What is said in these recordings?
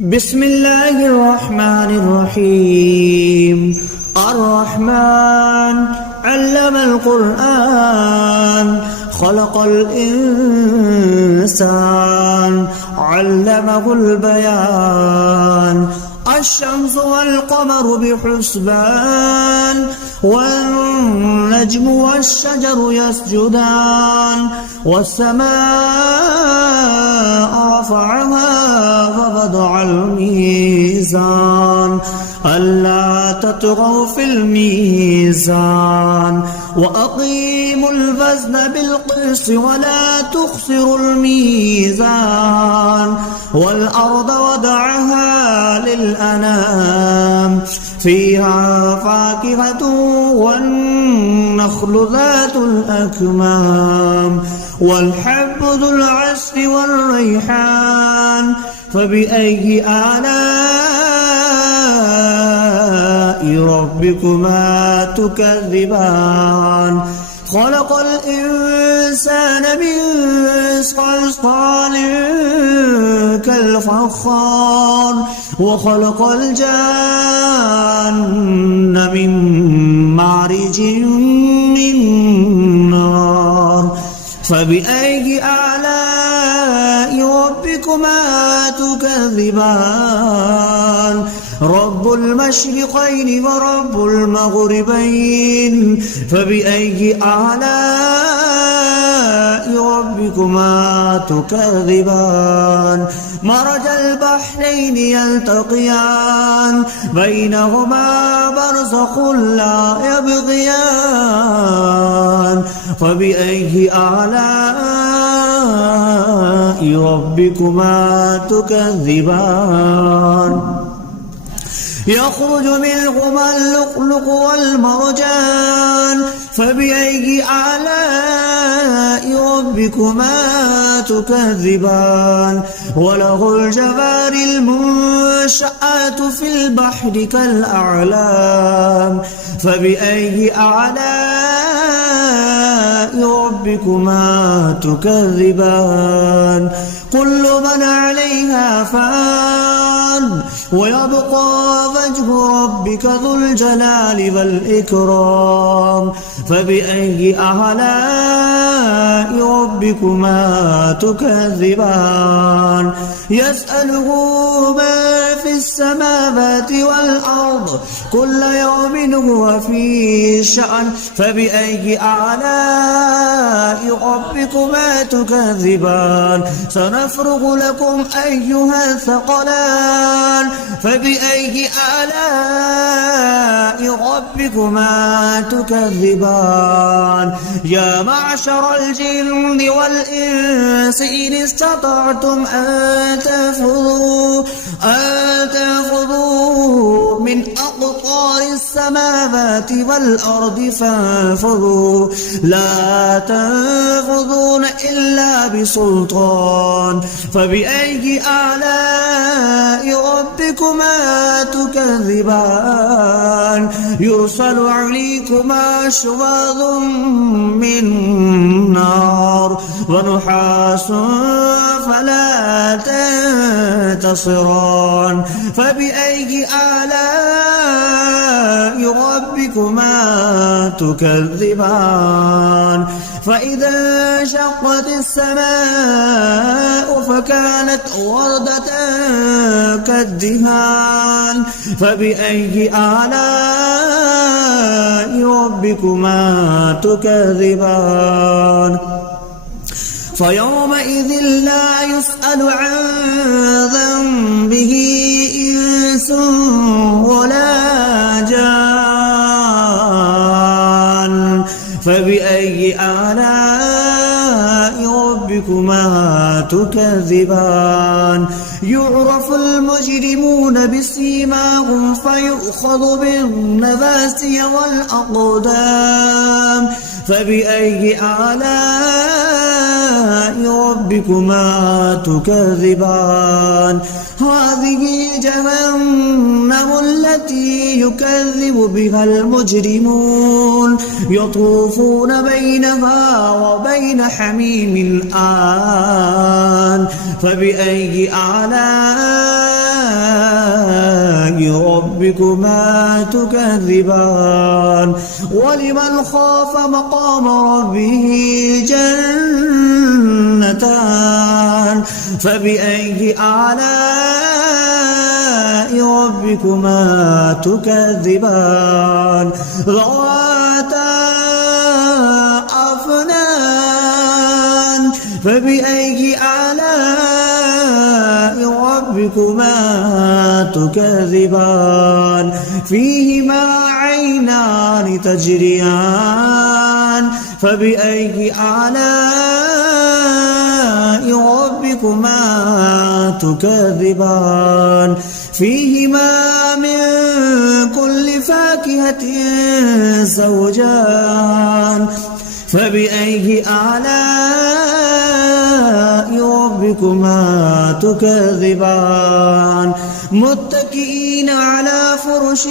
بسم الله الرحمن الرحيم. الرحمن علم القرآن خلق الإنسان علمه البيان. الشمس والقمر بحسبان والنجم والشجر يسجدان والسماء رفعها ووضع الميزان ألا تطغوا في الميزان وأقيموا الوزن بالقسط ولا تخسروا الميزان والأرض وضعها للأنام فيها فاكهة والنخل ذات الأكمام والحب ذو العصف والريحان. فبأي آلاء ربكما تكذبان؟ خلق الإنسان من صلصال كالفخار وخلق الجان من مارج من نار. فبأي آلاء ربكما تكذبان؟ رب المشرقين ورب المغربين. فبأي آلاء ربكما تكذبان؟ مرج البحرين يلتقيان بينهما برزخ لا يبغيان. فبأي آلاء ربكما تكذبان؟ يخرج منهما اللؤلؤ والمرجان. فبأي آلاء ربكما تكذبان؟ وله الجوار المنشآت في البحر كالأعلام. فبأي آلاء ربكما تكذبان؟ كل من عليها فان ويبقى وجه ربك ذو الجلال والإكرام. فبأي آلاء ربكما تكذبان؟ يسأله ما في السماوات والأرض كل يوم هو في شأن. فبأي آلاء ربكما تكذبان؟ سنفرغ لكم أيها الثقلان. فبأي آلاء ربكما تكذبان؟ يا معشر الجن والإنس إن استطعتم أن تنفذوا من أقطار السماوات والأرض فانفذوا لا تنفذون إلا بسلطان. فبأي آلاء ربكما تكذبان؟ يرسل عليكما شواظ من نار ونحاس فلا تنتصران. فبأي آلاء ربكما تكذبان؟ فإذا انشقت السماء فكانت وردة كالدهان. فبأي آلاء ربكما تكذبان؟ فيومئذ لا يسأل عن ذنبه إنس ولا جان. فبأي آلاء ربكما تكذبان؟ يعرف المجرمون بسيماهم فيؤخذ بالنواسي والأقدام. فبأي آلاء ربكما تكذبان؟ هذه جهنم التي يكذب بها المجرمون يطوفون بينها وبين حميم آن. فبأي آلاء ربكما تكذبان ولمن خاف مقام ربه جنتان فبأي آلاء ربكما تكذبان ذواتا أفنان فبأي آلاء ربكما تكذبان فيهما عينان تجريان فبأي آلاء ربكما تكذبان فيهما من كل فاكهة زوجان فبأي آلاء ربكما تكذبان متكئين على فرش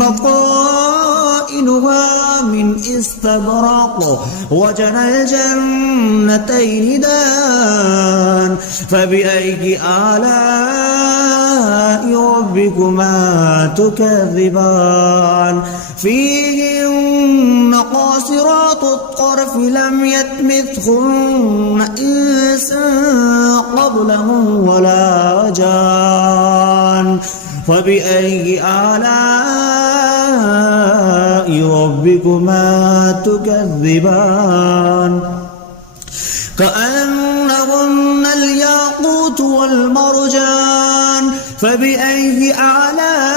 بطائنها من استبرق وجنى الجنتين دان فبأي آلاء ربكما تكذبان فيهن قاصرات الطرف لم يطمثهن إنس قبلهم ولا جان فبأي آلاء ربكما تكذبان كأنهن الياقوت والمرجان فبأي آلاء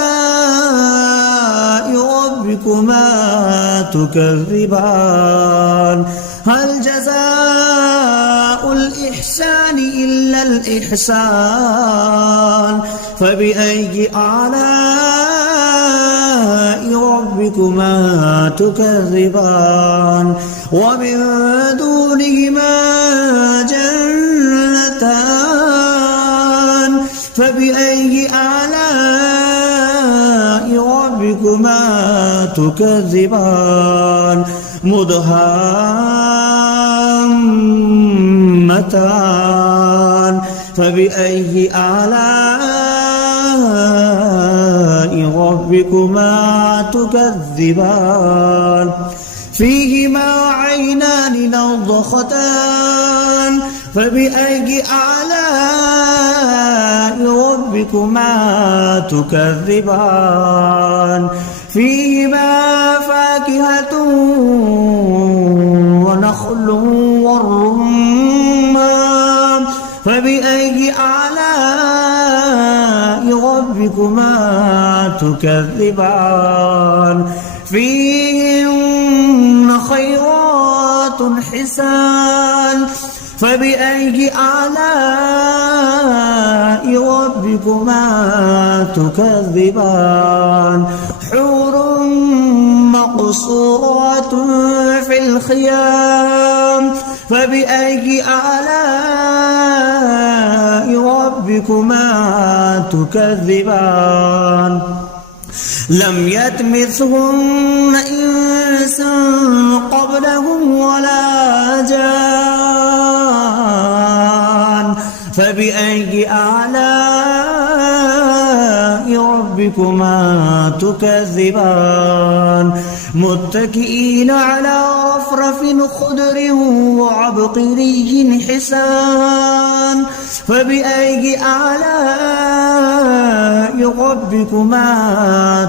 ربكما تكذبان هل جزاء الإحسان إلا الإحسان فبأي آلاء ربكما تكذبان ومن دونهما جنتان فبأي آلاء ربكما تكذبان مدهامتان فبأي آلاء ربكما تكذبان فيهما عينان نضختان فبأي آلاء ربكما تكذبان فيهما فاكهة ونخل والرمان فبأي آلاء ربكما تكذبان فيهن خيرات حسان فبأي آلاء ربكما تكذبان حور مقصورات في الخيام فبأي آلاء ربكما تكذبان لم يطمثهن إنس قبلهم ولا جان فبأي آلاء ربكما تكذبان متكئين على رفرف خضر وعبقري حسان فبأي آلاء ربكما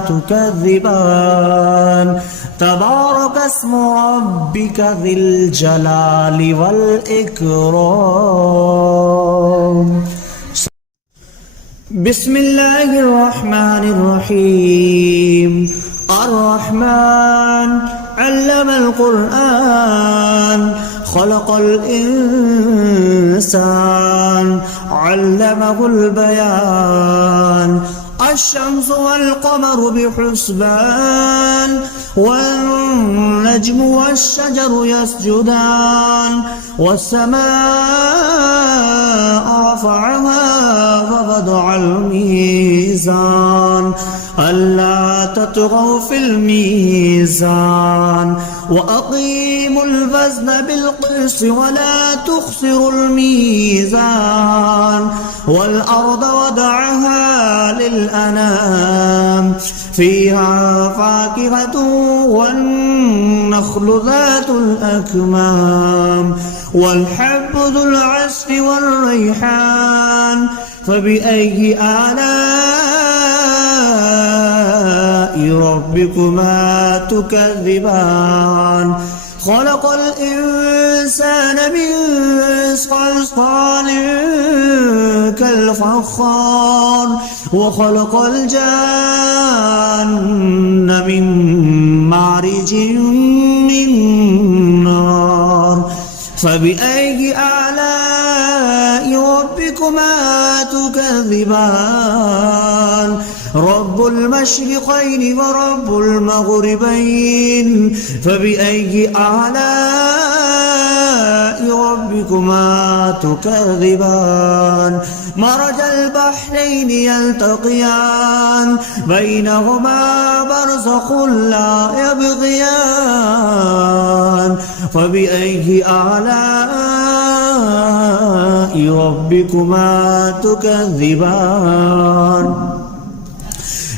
تكذبان تبارك اسم ربك ذي الجلال والإكرام بسم الله الرحمن الرحيم الرحمن علم القرآن خلق الإنسان علمه البيان الشمس والقمر بحسبان والنجم والشجر يسجدان والسماء رفعها ووضع الميزان ألا تطغوا في الميزان وأقيموا الوزن بالقسط ولا تخسروا الميزان والأرض وضعها للأنام فيها فاكهة والنخل ذات الأكمام والحب ذو العصف والريحان فبأي آلاء ربكما تكذبان خلق الإنسان من صلصال كالفخار وخلق الجان من مارج من نار فبأي آلاء ربكما تكذبان رب المشرقين ورب المغربين فبأي آلاء ربكما تكذبان مرج البحرين يلتقيان بينهما برزخ لا يبغيان فبأي آلاء ربكما تكذبان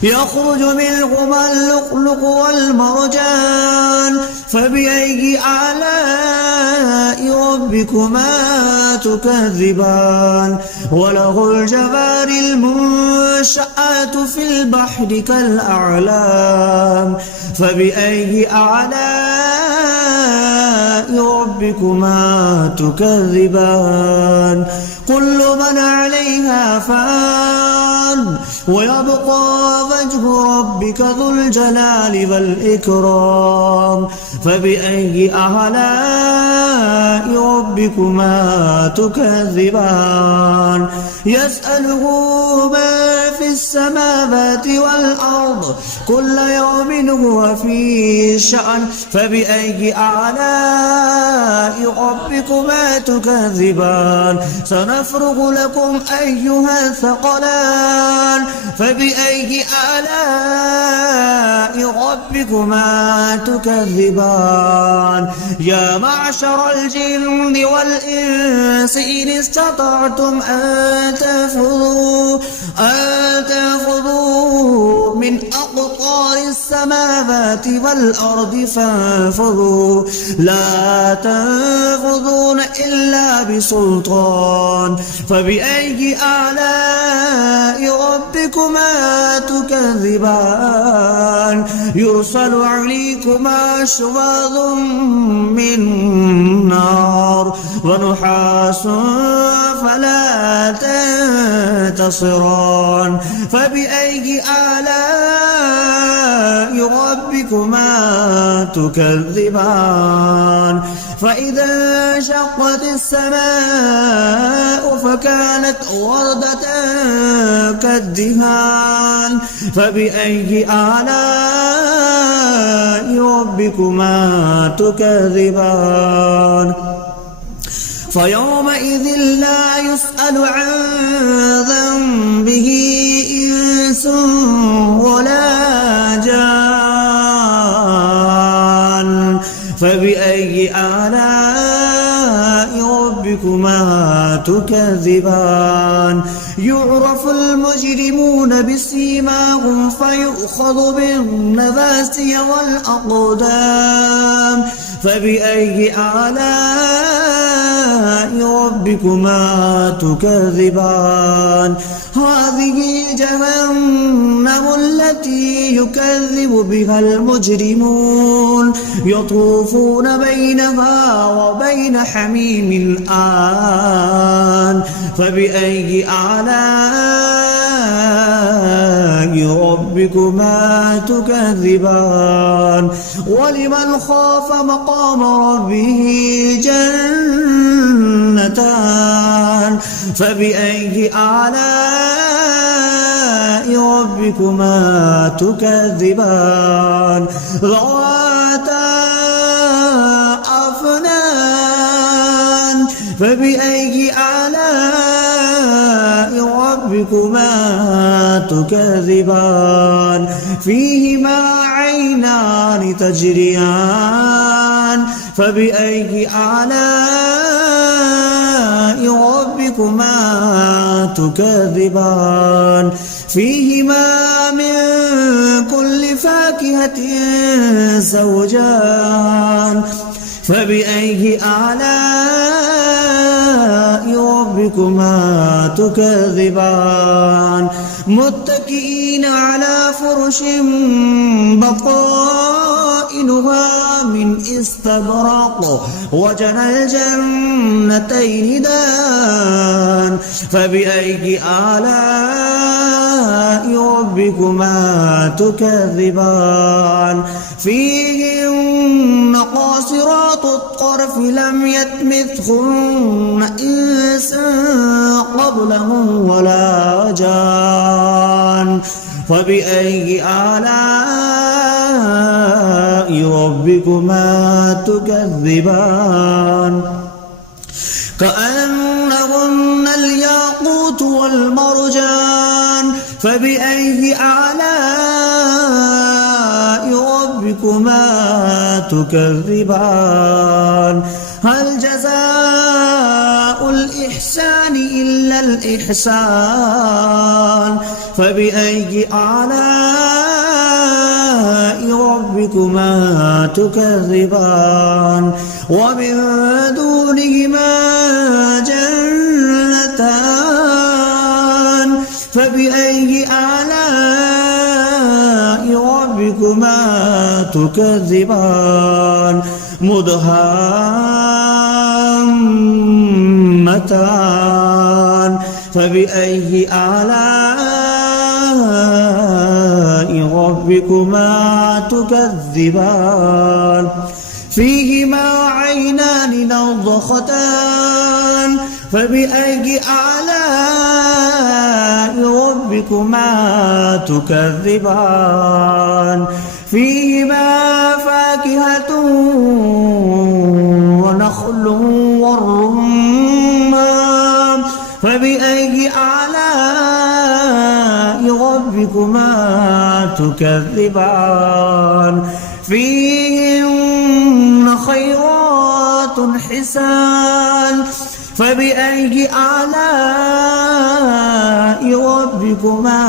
يخرج منهما اللؤلؤ والمرجان فبأي آلاء ربكما تكذبان وله الجوار المنشآت في البحر كالأعلام فبأي آلاء ربكما تكذبان كل من عليها فان ويبقى وجه ربك ذو الجلال والإكرام فبأي آلاء ربكما تكذبان يسأله ما في السماوات والأرض كل يوم هو في شأن فبأي آلاء ربكما تكذبان سنفرغ لكم أيها الثقلان فبأي آلاء ربكما تكذبان يا معشر الجن والإنس إن استطعتم أن تنفذوا من أقطار السماوات والأرض فانفذوا لا تنفذون إلا بسلطان فبأي آلاء ربكما تكذبان يرسل عليكما شواظ من نار ونحاس فلا تنتصران فبأي آلاء ربكما تكذبان فإذا انشقت السماء فكانت وردة كالدهان فبأي آلاء ربكما تكذبان فيومئذ لا يسأل عن ذنبه إنس ولا جان فبأي آلاء ربكما تكذبان يعرف المجرمون بسيماهم فيؤخذ بالنواسي والأقدام فبأي آلاء ربكما تكذبان هذه جهنم التي يكذب بها المجرمون يطوفون بينها وبين حميم آن فبأي آلاء ربكما تكذبان ولمن خاف مقام ربه جنتان فبأي آلاء ربكما تكذبان ذواتا أفنان فبأي آلاء ربكما تكذبان فيهما عينان تجريان فبأي آلاء ربكما تكذبان فيهما من كل فاكهة زوجان فبأي آلاء ربكما تكذبان متكئين على فرش بطائنها من استبرق وجنى الجنتين دان فبأي آلاء ربكما تكذبان فيهن قاصرات الطرف لم يطمثهن إنس قبلهم ولا جان فبأي آلاء ربكما تكذبان كأنهن الياقوت والمرجان فبأي آلاء ربكما تكذبان هل جزاء الإحسان إلا الإحسان فبأي آلاء ربكما تكذبان ومن دونهما جنتان فبأي آلاء ربكما تكذبان مدهامتان فبأي آلاء ربكما تكذبان فيهما عينان نضختان فبأي آلاء ربكما تكذبان فيهما فاكهة ونخل والرمان فبأي آلاء ربكما تكذبان فيهن خيرات حسان فبأي آلاء ربكما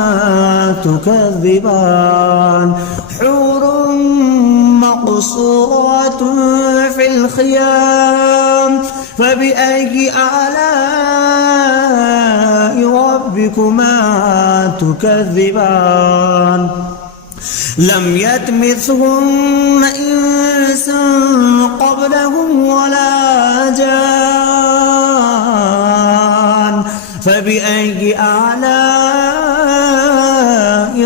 تكذبان حور مقصورات في الخيام فبأي آلاء ربكما تكذبان لم يطمثهن إنس قبلهم ولا جان فبأي آلاء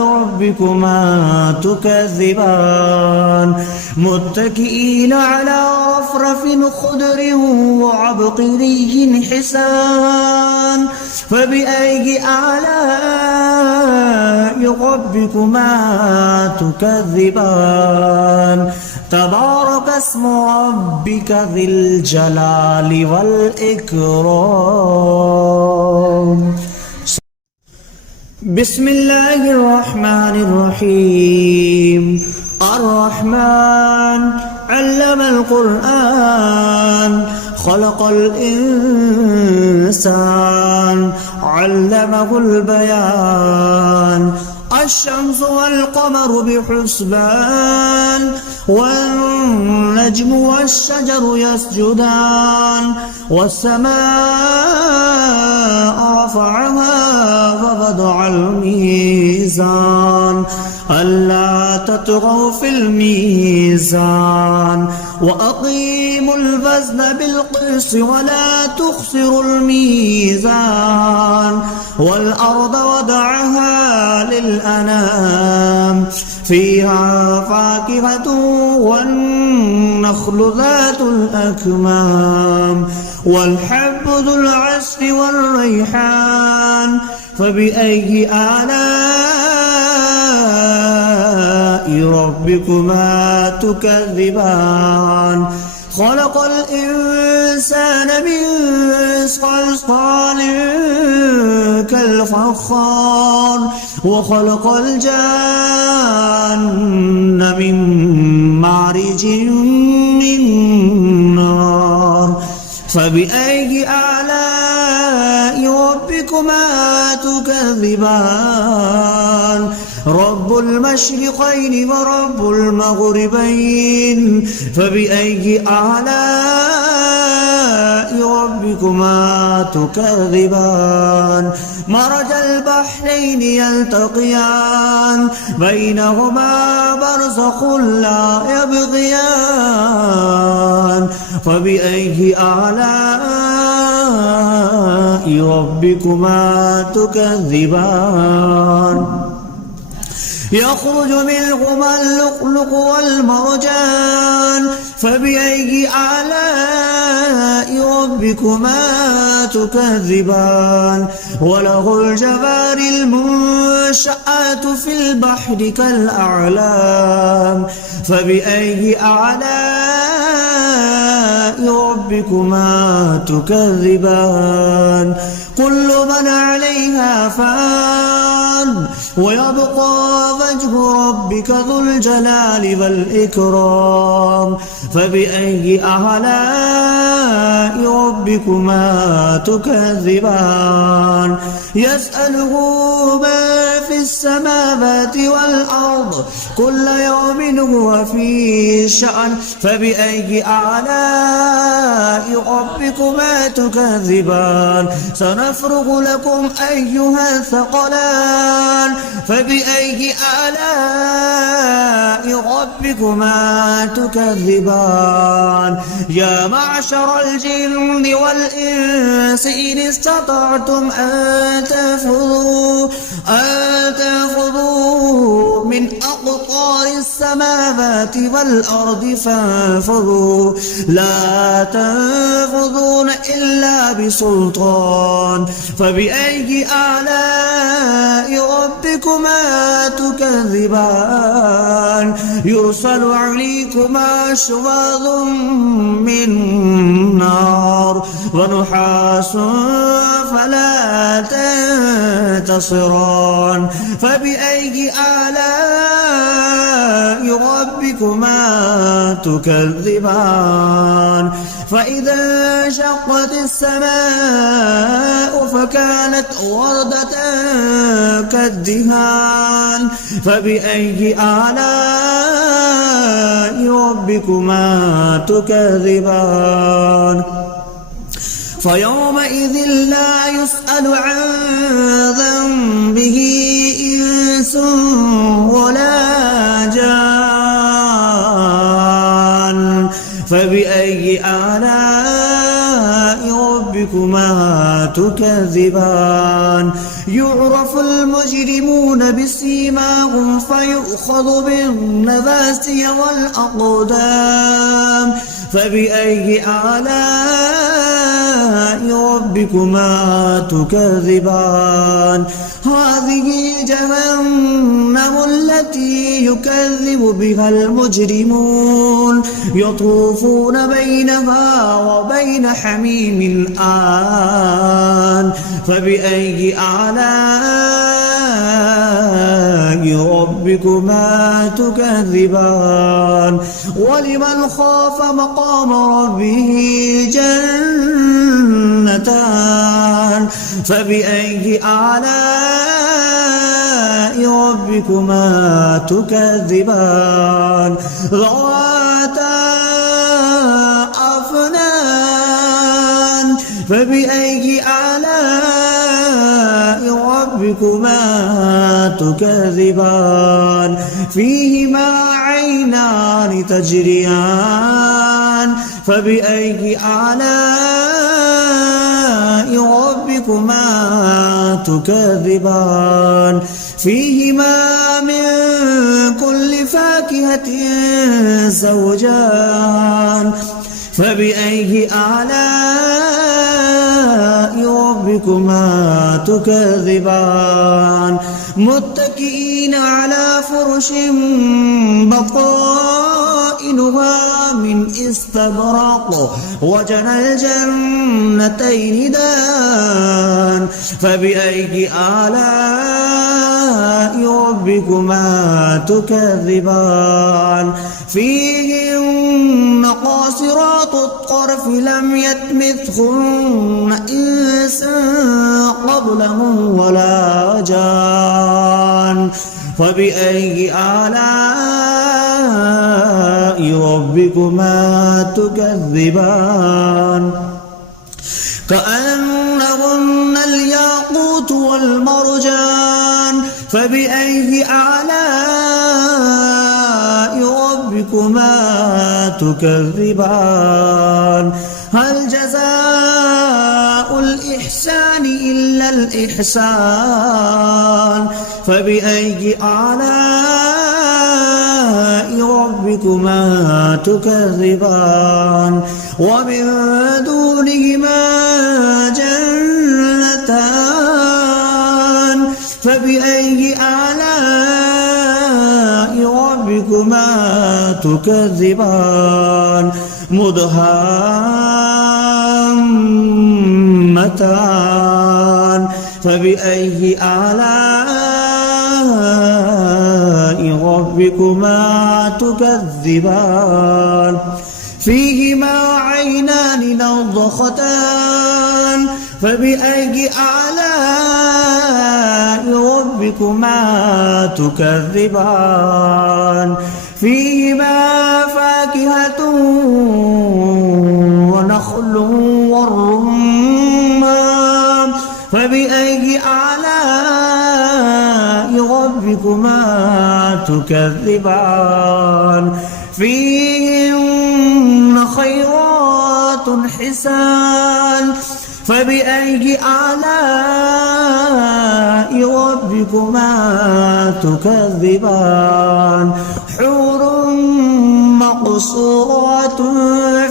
ربكما تكذبان متكئين على رفرف خضر وعبقري حسان فبأي آلاء ربكما تكذبان تبارك اسم ربك ذي الجلال والإكرام بسم الله الرحمن الرحيم الرحمن علم القرآن خلق الإنسان علمه البيان الشمس والقمر بحسبان والنجم والشجر يسجدان والسماء رفعها ووضع الميزان ألا تطغوا في الميزان وأقيموا الوزن بالقسط ولا تخسروا الميزان والأرض وضعها للأنام فيها فاكهة والنخل ذات الأكمام والحب ذو العصف والريحان فبأي آلاء ربكما تكذبان خلق الإنسان من صلصال كالفخار وخلق الجان من مارج من نار فبأي آلاء ربكما تكذبان رب المشرقين ورب المغربين فبأي آلاء ربكما تكذبان مرج البحرين يلتقيان بينهما برزخ لا يبغيان فبأي آلاء ربكما تكذبان يخرج منهما اللؤلؤ والمرجان فبأي آلاء ربكما تكذبان وله الجوار المنشآت في البحر كالأعلام فبأي آلاء ربكما تكذبان كل من عليها فان ويبقى وجه ربك ذو الجلال والإكرام فبأي آلاء ربكما تكذبان يسأله ما في السماوات والأرض كل يوم هو في شأن فبأي آلاء ربكما تكذبان سنفرغ لكم أيها الثقلان فبأي آلاء ربكما تكذبان يا معشر الجن والإنس إن استطعتم أن تنفذوا من أقطار السماوات والأرض فانفذوا لا تنفذون إلا بسلطان فبأي آلاء ربكما تكذبان يرسل عليكما شواظ من نار ونحاس فلا تنتصران فبأي آلاء ربكما تكذبان فإذا انشقت السماء فكانت وردة كالدهان فبأي آلاء ربكما تكذبان فيومئذ لا يسأل عن ذنبه إنس ولا جان فبأي آلاء ربكما تكذبان يعرف المجرمون بسيماهم فيؤخذ بالنواسي والأقدام فبأي آلاء ربكما تكذبان هذه جهنم التي يكذب بها المجرمون يطوفون بينها وبين حميم آن فبأي آلاء ربكما تكذبان ولمن خاف مقام ربه جنتان فبأي آلاء ربكما تكذبان ذواتا أفنان فبأي آلاء ربكما تكذبان فيهما عينان تجريان فبأي آلاء ربكما تكذبان فيهما من كل فاكهة زوجان فبأي آلاء ربكما ربكما تكذبان متكئين على فرش بطائنها من استبرق وجنى الجنتين دان فبأي آلاء ربكما تكذبان فيهن قاصرات الطرف لم يطمثهن إنس قبلهم ولا جان فبأي آلاء ربكما تكذبان كأنهن الياقوت والمرجان فبأي آلاء ربكما تكذبان هل جزاء الإحسان إلا الإحسان فبأي آلاء ربكما تكذبان ومن دونهما جنتان فبأي آلاء ربكما تكذبان مدهامتان فبأي آلاء ربكما تكذبان فيهما عينان نضختان فبأي آلاء ربكما تكذبان فيهما فاكهة ونخل والرمان فبأي آلاء ربكما تكذبان فيهن خيرات حسان فبأي آلاء ربكما تكذبان حور مقصورات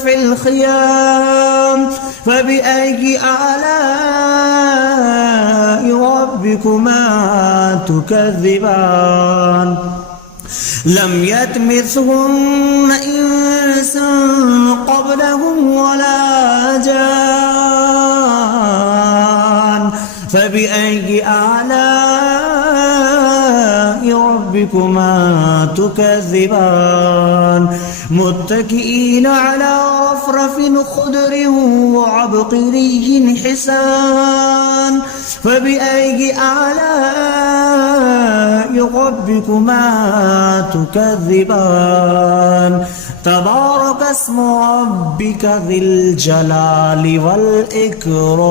في الخيام فبأي آلاء ربكما تكذبان لم يطمثهن إنس قبلهم ولا جان فبأي آلاء ربكما تكذبان متكئين على رفرف خضر وعبقري حسان فبأي آلاء ربكما تكذبان تبارك اسم ربك ذي الجلال والإكرام